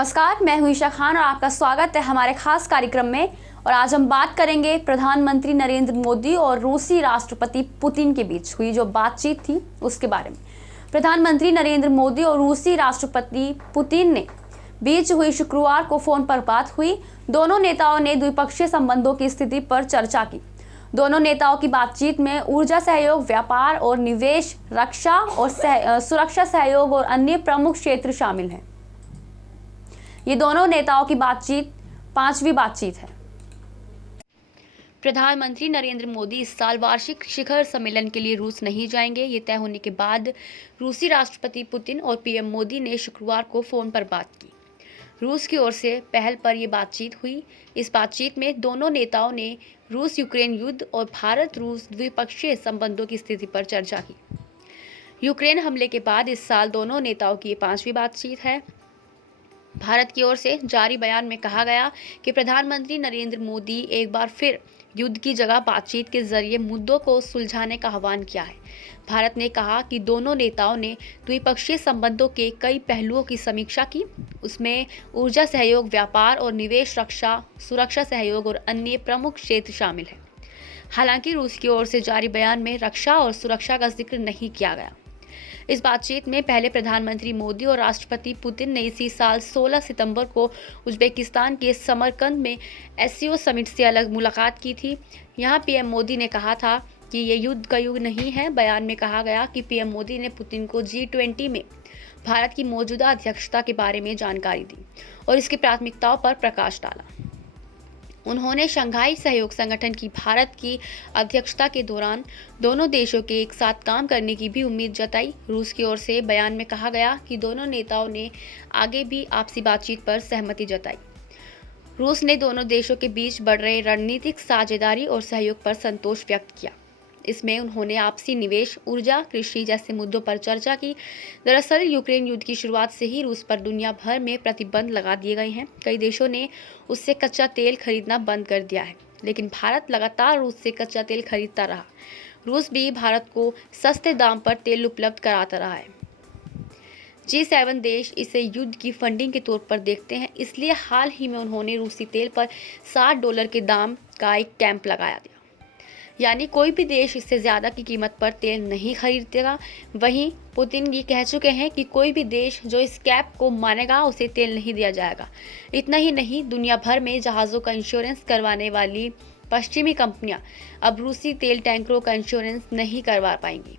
नमस्कार, मैं हूं ईशा खान और आपका स्वागत है हमारे खास कार्यक्रम में। और आज हम बात करेंगे प्रधानमंत्री नरेंद्र मोदी और रूसी राष्ट्रपति पुतिन के बीच हुई जो बातचीत थी उसके बारे में। प्रधानमंत्री नरेंद्र मोदी और रूसी राष्ट्रपति पुतिन ने बीच हुई शुक्रवार को फोन पर बात हुई। दोनों नेताओं ने द्विपक्षीय संबंधों की स्थिति पर चर्चा की। दोनों नेताओं की बातचीत में ऊर्जा सहयोग, व्यापार और निवेश, रक्षा और सुरक्षा सहयोग और अन्य प्रमुख क्षेत्र शामिल हैं। ये दोनों नेताओं की बातचीत 5वीं बातचीत है। प्रधानमंत्री नरेंद्र मोदी इस साल वार्षिक शिखर सम्मेलन के लिए रूस नहीं जाएंगे। ये तय होने के बाद रूसी राष्ट्रपति पुतिन और पीएम मोदी ने शुक्रवार को फोन पर बात की। रूस की ओर से पहल पर यह बातचीत हुई। इस बातचीत में दोनों नेताओं ने रूस यूक्रेन युद्ध और भारत रूस द्विपक्षीय संबंधों की स्थिति पर चर्चा की। यूक्रेन हमले के बाद इस साल दोनों नेताओं की 5वीं बातचीत है। भारत की ओर से जारी बयान में कहा गया कि प्रधानमंत्री नरेंद्र मोदी एक बार फिर युद्ध की जगह बातचीत के जरिए मुद्दों को सुलझाने का आह्वान किया है। भारत ने कहा कि दोनों नेताओं ने द्विपक्षीय संबंधों के कई पहलुओं की समीक्षा की। उसमें ऊर्जा सहयोग, व्यापार और निवेश, रक्षा, सुरक्षा सहयोग और अन्य प्रमुख क्षेत्र शामिल हैं। हालांकि रूस की ओर से जारी बयान में रक्षा और सुरक्षा का जिक्र नहीं किया गया। इस बातचीत में पहले प्रधानमंत्री मोदी और राष्ट्रपति पुतिन ने इसी साल 16 सितंबर को उज्बेकिस्तान के समरकंद में एससीओ समिट से अलग मुलाकात की थी। यहां पीएम मोदी ने कहा था कि ये युद्ध का युग नहीं है। बयान में कहा गया कि पीएम मोदी ने पुतिन को G20 में भारत की मौजूदा अध्यक्षता के बारे में जानकारी दी और इसकी प्राथमिकताओं पर प्रकाश डाला। उन्होंने शंघाई सहयोग संगठन की भारत की अध्यक्षता के दौरान दोनों देशों के एक साथ काम करने की भी उम्मीद जताई। रूस की ओर से बयान में कहा गया कि दोनों नेताओं ने आगे भी आपसी बातचीत पर सहमति जताई। रूस ने दोनों देशों के बीच बढ़ रहे रणनीतिक साझेदारी और सहयोग पर संतोष व्यक्त किया। इसमें उन्होंने आपसी निवेश, ऊर्जा, कृषि जैसे मुद्दों पर चर्चा की। दरअसल यूक्रेन युद्ध की शुरुआत से ही रूस पर दुनिया भर में प्रतिबंध लगा दिए गए हैं। कई देशों ने उससे कच्चा तेल खरीदना बंद कर दिया है, लेकिन भारत लगातार रूस से कच्चा तेल खरीदता रहा। रूस भी भारत को सस्ते दाम पर तेल उपलब्ध कराता रहा है। G7 देश इसे युद्ध की फंडिंग के तौर पर देखते हैं, इसलिए हाल ही में उन्होंने रूसी तेल पर $60 के दाम का एक कैंप लगाया दिया, यानी कोई भी देश इससे ज़्यादा की कीमत पर तेल नहीं खरीदेगा। वहीं पुतिन ये कह चुके हैं कि कोई भी देश जो इस कैप को मानेगा उसे तेल नहीं दिया जाएगा। इतना ही नहीं, दुनिया भर में जहाज़ों का इंश्योरेंस करवाने वाली पश्चिमी कंपनियां अब रूसी तेल टैंकरों का इंश्योरेंस नहीं करवा पाएंगी,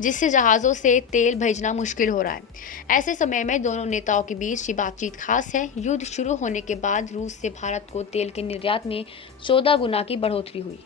जिससे जहाज़ों से तेल भेजना मुश्किल हो रहा है। ऐसे समय में दोनों नेताओं के बीच ये बातचीत खास है। युद्ध शुरू होने के बाद रूस से भारत को तेल के निर्यात में 14 गुना की बढ़ोतरी हुई।